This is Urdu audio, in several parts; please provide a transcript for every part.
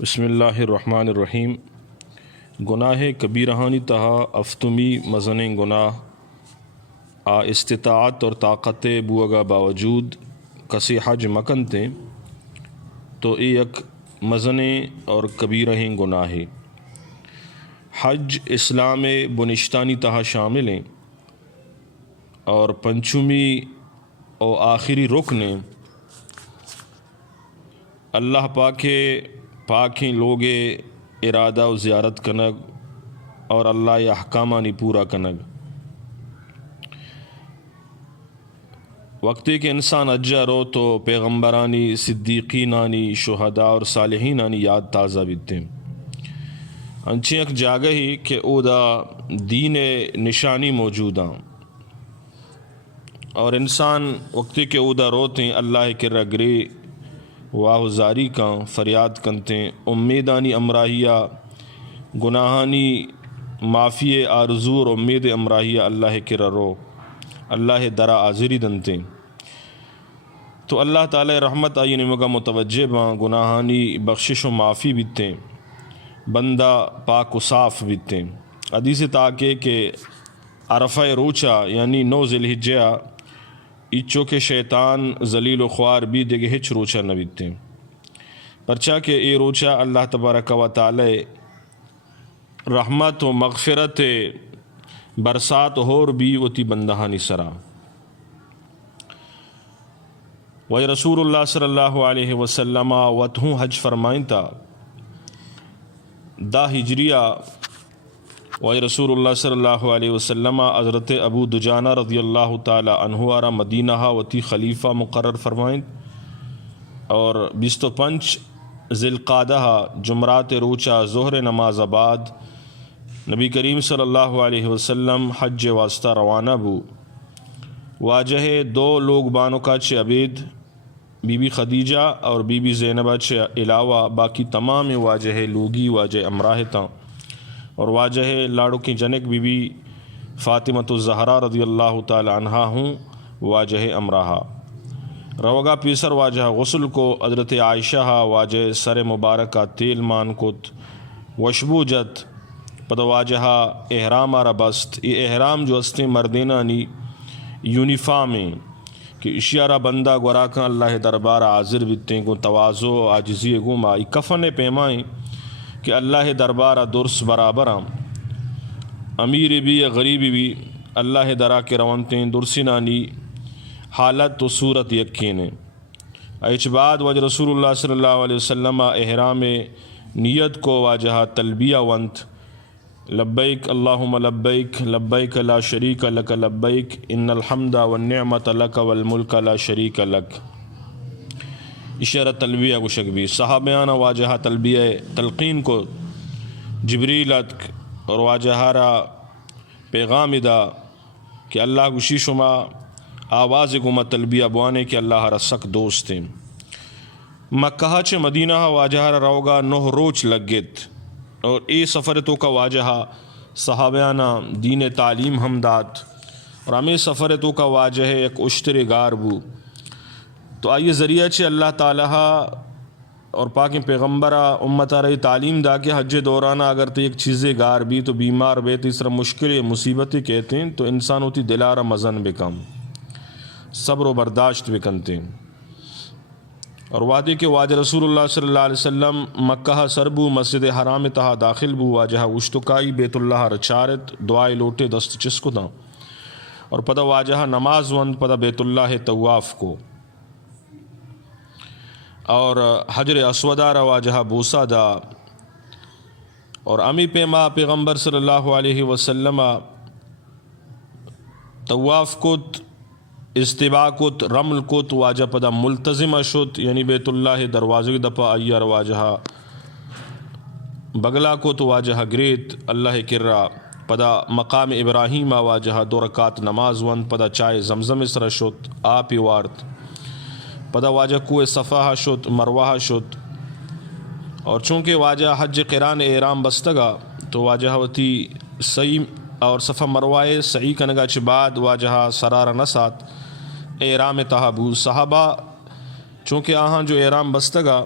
بسم اللہ الرحمن الرحیم۔ گناہ کبیرہانی تہا افتمی مزن گناہ آ استطاعت اور طاقت بوگا باوجود کسی حج مکنتے تو یک مزن اور کبیرہ گناہ حج اسلام بنشتانی تہا شامل ہیں اور پنچمی اور آخری رکن اللہ پاکیں لوگے ارادہ و زیارت کنگ اور اللہ احکامانی پورا کنگ۔ وقتی کہ انسان اجا رو تو پیغمبرانی، صدیقینانی، شہداء اور صالحینانی یاد تازہ بیتے انچیں ایک جاگہ ہی کہ او دا دین نشانی موجوداں اور انسان وقتی کہ او دا روتے اللہ کے رگرے واہ زاری کاں فریاد کنتے امیدانی امراہیہ گناہانی معافی آرزو اور امید امراہیہ اللہ کے رو اللہ درا آزری دنتے تو اللہ تعالی رحمت آئی نمگا متوجہ باں گناہانی بخشش و معافی بیتے بندہ پاک و صاف بیتے۔ حدیث تاکہ کہ عرفہ روچا یعنی 9 ذی الحجہ اچو کے شیطان ذلیل و خوار بھی دیگے ہچ روچا نہ بیتے پرچا کہ اے روچا اللہ تبارک و تعالی رحمت و مغفرت برسات ہور بھی وتی بندہانی سرا و رسول اللہ صلی اللہ علیہ وسلم وتہوں حج فرمائن تا دا ہجریہ و رسول اللہ صلی اللہ علیہ وسلم حضرت ابو دجانہ رضی اللہ تعالی عنہ آرہ مدینہ وتی خلیفہ مقرر فرمائن اور 25 ذی القعدہ جمعرات روچا ظہر نماز بعد نبی کریم صلی اللہ علیہ وسلم حج واسطہ روانہ بو۔ واجہ 2 لوگ بانو کا چھ عبید بی بی خدیجہ اور بی بی زینبہ چھ علاوہ باقی تمام واجہ لوگی واجہ امراہ تاں اور واجہ لاڑو کی جنک بی بی فاطمۃ الزہرا رضی اللہ تعالی عنہا ہوں واجہ امراہا روگا پیسر واجہ غسل کو حضرت عائشہ واجہ سر مبارکہ تیل مان کت وشبو جت پد واجہ احرام آرہ بست یہ احرام جو استے مردینانی یونیفارمیں کہ اشیارہ بندہ گوراکاں اللہ دربار حاضر بیتے کو تواضع عاجزی گما ای کفن پیمائیں کہ اللہ دربارہ درس برابراں امیر بھی یا غریبی بھی اللہ درا کے روانتیں درسنانی حالت و صورت یقین ایچ بعد وجہ رسول اللہ صلی اللہ علیہ وسلم احرام نیت کو واجہ تلبیہ ونت لبیک اللہم لبیک لبیک لا شریک لک لبیک ان الحمد والنعمت لک والملک لا شریک لک اشارہ تلبیہ کو شکبی صحابیانہ واجہ تلبیہ تلقین کو جبریلت اور واجہ را پیغام دا کہ اللہ گشی شما آواز گما تلبیہ بوانے کہ اللہ را سک دوستیں مکہ چھ مدینہ واجہ را روگا 9 روچ لگت اور اے سفر تو کا واجہ صحابیانہ دین تعلیم ہمداد اور ہمیں سفر تو کا واجہ ایک اشتر گار بو تو آئیے ذریعہ چھے اللہ تعالیٰ اور پاک پیغمبرہ امت رہی تعلیم دا کہ حج دورانہ اگر تو ایک چیزیں گار بھی تو بیمار بے تو اس طرح مشکل مصیبتیں کہتے ہیں تو انسان ہوتی دلارہ مزن بکم صبر و برداشت بکنتے ہیں اور وعدے کے واجہ رسول اللہ صلی اللہ علیہ وسلم مکہ سربو مسجد حرام تہا داخل بو واجہ اشتکائی بیت اللہ رچارت دعائے لوٹے دست چسکو دا اور پدا واجہ نماز وند پدا بیت اللہ طواف کو اور حجر اسودہ را واجہ بوسا دا اور امی پیما پیغمبر صلی اللہ علیہ وسلم طواف کت استباع کت رمل کت واجہ پدا ملتزم شد یعنی بیت اللہ دروازے دپا ایار واجہ بگلا کت واجہ گریت اللہ کرا پدا مقام ابراہیم واجہ 2 رکعت نماز ون پدا چائے زمزم اسرا شد آپی وارت پدا واجہ کوئے صفحہ شد مروہ شد اور چونکہ واجہ حج قران احرام بستگا تو واجہ وتی سعی اور صفحہ مروائے سعی کنگا چھ بعد واجہ سرارہ نسات احرام تہابو صحابہ چونکہ آہاں جو احرام بستگا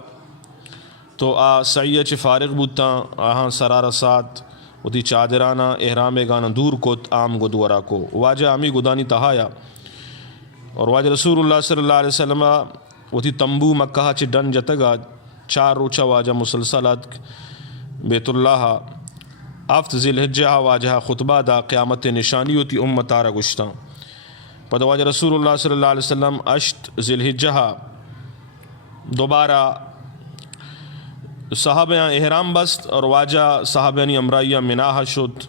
تو سعیہ چ فارغ بوتا آہاں سرار سات وتی چادرانہ احرام گانا دور کوت عام گدورا کو واجہ آمی گدانی تہایا اور واجہ رسول اللہ صلی اللہ علیہ وسلم وتی تمبو مکہ چ ڈن جتگا 4 روچہ واجہ مسلسلات بیت اللہ آفت ذی الحجہ واجہ خطبہ دا قیامت نشانی ہوتی امتارا گشتاں پدا واجہ رسول اللہ صلی اللہ علیہ وسلم 8 ذی الحجہ دوبارہ صحابہ احرام بست اور واجہ صحابہ امرائیہ مناہ شد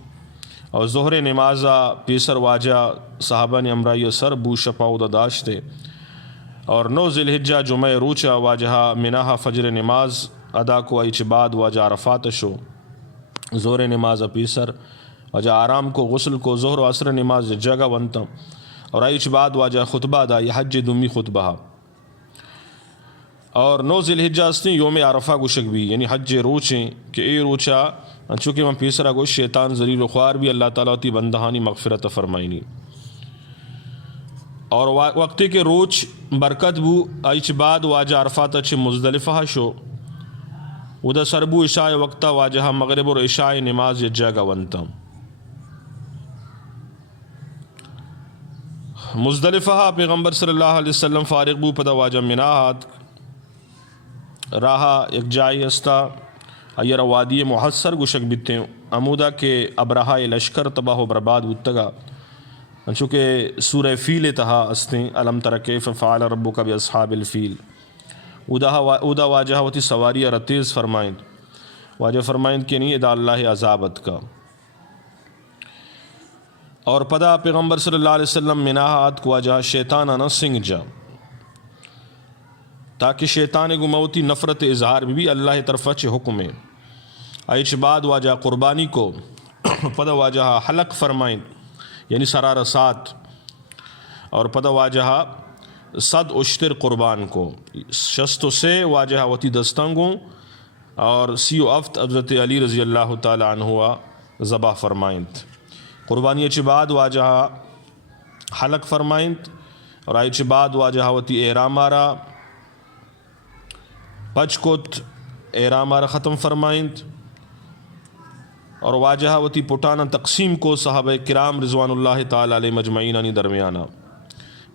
اور ظہر نمازہ پیسر واجہ صحابہ امرائیہ سر بو شپاؤ دا داشتے اور 9 ذی الحجہ جمعہ روچہ واجہ مناہ فجر نماز ادا کو ایچ بعد واجہ عرفات شو ظہر نماز پیسر واجہ آرام کو غسل کو ظہر و عصر نماز جگہ ونتا اور ایچ بعد واجہ خطبہ دا یہ حج دمی خطبہ اور 9 ذی الحجہ استی یوم عرفہ گوشک بھی یعنی حج روچیں کہ اے روچہ چونکہ من پیسرہ گوش شیطان ذلیل و خوار بھی اللہ تعالیٰ تی بندہانی مغفرت فرمائنی اور وقتی کے روچ برکت بو ایچ بعد واجہ عرفات چھ مزدلفہ شو ودا سربو عشاء وقتا واجہ مغرب اور عشاء نماز جگہ ونتا مزدلفہ پیغمبر صلی اللہ علیہ وسلم فارغ بو پدا واجہ مناہات راہا ایک جائی ہستا ایر وادی محصر گشک بیتے عمودہ کے ابرہا لشکر تباہ و برباد بتگا چونکہ سورہ فیل تہا استیں علم تر کیف فعل ربک باصحاب الفیل اودا واجہ ہوتی سواریہ رتیز فرمائیں واجہ فرمائیں کہ نہیں ادا اللہ عذابت کا اور پدا پیغمبر صلی اللہ علیہ وسلم مناہات کو واجہ شیطان آنا سنگ جا تاکہ شیطان گموتی نفرت اظہار بھی اللہ طرف چھ حکم ہے ایچ بعد واجہ قربانی کو پدا واجہ حلق فرمائیں یعنی سرار سات اور پدا واجہ 100 اشتر قربان کو 63 واجہ وتی دستنگوں اور 30 افت حضرت علی رضی اللہ تعالیٰ عنہ ذبح فرمائیں قربانی اچھ بعد واجہ حلق فرمائیں اور ایچ بعد واجہ وتی احرامارا پچ کت احرامارا ختم فرمائیں اور واجہ وتی پٹانا تقسیم کو صحابہ کرام رضوان اللہ تعالیٰ علیہ مجمعین درمیانہ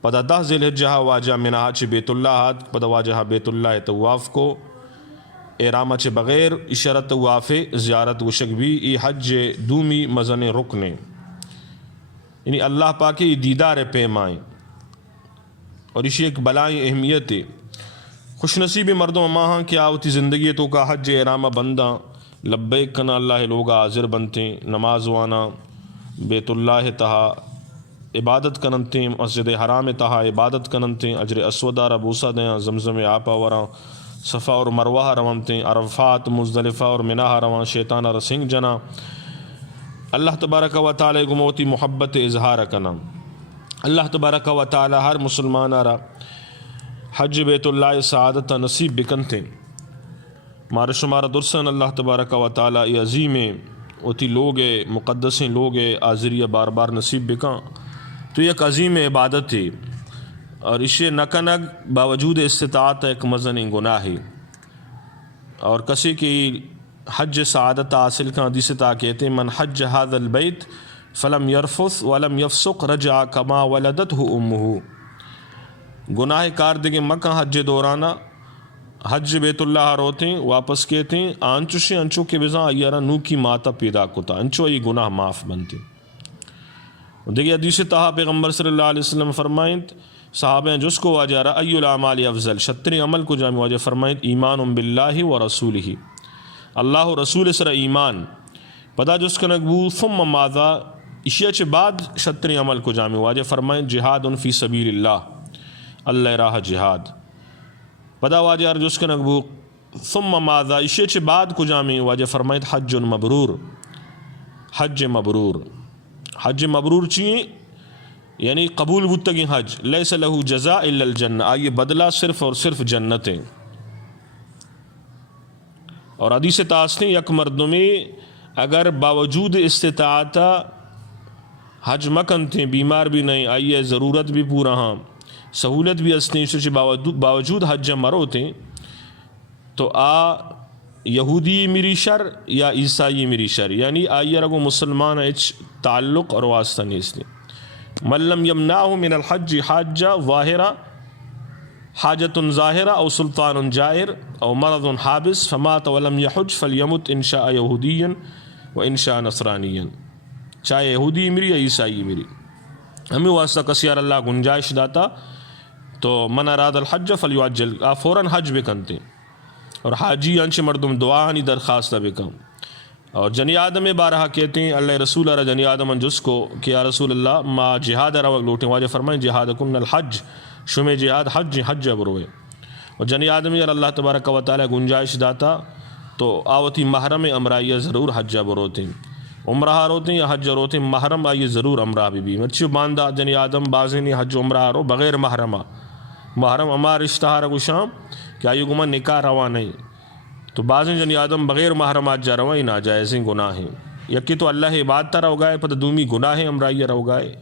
پدا 10 ذی الحجہ واجہ مناہ چھ بیت اللہ ہاتھ پدا واجہ بیت اللہ طواف کو احرامہ چھ بغیر اشارت طواف زیارت وشک بھی ای حج دومی مزن رکنے یعنی اللہ پاکی دیدار پیمائیں اور اسی ایک بلائیں اہمیت ہے خوش نصیب مردوں ماہاں کیا ہوتی زندگی تو کا حج احرامہ بندہ لبیک کنا اللہ لوگا حاضر بنتے نماز وانا بیت اللہ تہا عبادت کننتے مسجد حرام تہا عبادت کننتے اجر اسودہ ربوسہ دیں زمزم آپا وراں صفا اور مروہ روانتے عرفات مزدلفہ اور مناہ روان شیطانہ رسنگ جنا اللہ تبارک و تعالی گموتی محبت اظہار کنا اللہ تبارک و تعالی ہر مسلمان را حج بیت اللہ سعادت نصیب بکنتے مار شمار درسن اللہ تبارک و تعالی عظیم اوتی لوگ مقدس لوگ آذریہ بار بار نصیب بکاں تو ایک عظیم عبادت ہے اور اسے نکنگ باوجود استطاعت ایک مزن گناہ ہے اور کسی کی حج سعادت حاصل کا حدیث تا کہتے من حج هذا البیت فلم یرفث ولم یفسق رجع کما ولدته امه گناہ کار دے مکہ حج دورانہ حج بیت اللہ روتے واپس کہتے آنچوشے انچو کے بزاں ایارا نو کی ماتا پیدا کتا انچو یہ گناہ معاف بنتے دیکھیں حدیث تہا پیغمبر صلی اللہ علیہ وسلم فرمائیں صحابہ جس کو واجہ رہا ای العمال افضل شتر عمل کو جامع واجہ فرمائیں ایمان باللہ و رسولہ اللہ و رسول سر ایمان پدا جس کا نقبو ثم ماذا اشیاء چھ بعد شتر عمل کو جامع واجہ فرمائیں جہاد فی سبیل اللہ اللہ راہ جہاد پدا واجہ جس کا نقبو ثم ماذا اشیاء چھ بعد کو جامع واجہ فرمائیں حج مبرور حج مبرور حج مبرور چیئیں یعنی قبول بتگی حج لیس لہو جزاء الا الجنہ آئیے بدلہ صرف اور صرف جنتیں اور حدیث تاسنے یک مردمی اگر باوجود استطاعتا حج مکن تھیں بیمار بھی نہیں آئیے ضرورت بھی پورا ہاں سہولت بھی اسنے باوجود حج مرو تھیں تو یہودی میری شر یا عیسائی میری شر، یعنی آئیے رگو مسلمان اچ تعلق اور واسطہ نہیں اس نے. من لم یمنعہ من الحج حاجہ ظاہرہ حاجت ظاہرہ او سلطان جائر او مرض حابس فمات ولم یحج فلیمت ان شاء یہودیا و ان شاء نصرانیا. چاہے یہودی میری یا عیسائی میری، ہمیں واسطہ کسیار اللہ گنجائش داتا تو من اراد الحج فلیعجل، آپ فوراً حج بکنتے اور حاجی انچ مردم دعانی درخواستہ بکن. اور جنی آدم بارہا کہتے ہیں اللہ رسول را جنی آدم جس کو کہ یا رسول اللہ ما جہاد روگ لوٹیں، واجہ فرمائیں جہاد کن الحج، شم جہاد حج بروئے. اور جنی آدمی اور اللہ تبارک و تعالی گنجائش داتا تو آوتی محرم امرائیہ ضرور حج بروتے، عمرہ روتے یا حج روتے، محرم آئیے ضرور عمرہ بھی مرچی باندھا جنی آدم بازیں حج عمرہ رو بغیر محرمہ، محرم اما رشتہ رگو شام کہ آئیے گما نکاح روا نہیں، تو بعضیں جنی آدم بغیر محرمات جا روائی ناجائزیں گناہ ہیں. یکی تو اللہ عبادتہ رو گائے پتہ دومی گناہ امرائیہ رو گائے،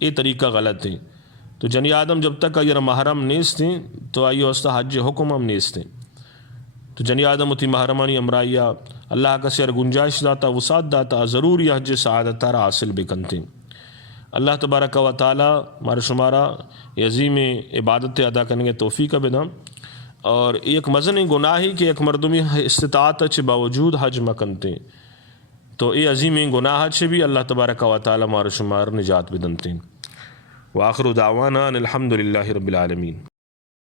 یہ طریقہ غلط ہے. تو جنی آدم جب تک اگر محرم نیستیں تو آئیے واسطہ حج حکم ہم نیستیں. تو جنی آدم اتی محرمانی امرائیہ اللہ کا سیر گنجائش داتا وسعت داتا ضرور یہ حج سعادت تارا حاصل بکنتے. اللہ تبارک و تعالی ہمارا شمارا عظیم عبادت ادا کرنے کے توفیق بدم. اور ایک مزن گناہی کہ ایک مردمی استطاعت چ باوجود حج مکنتے تو یہ عظیم گناہ چ بھی اللہ تبارک و تعالی ہمارا شمار نجات بدنتے. وآخر دعوانا ان الحمد للہ رب العالمین.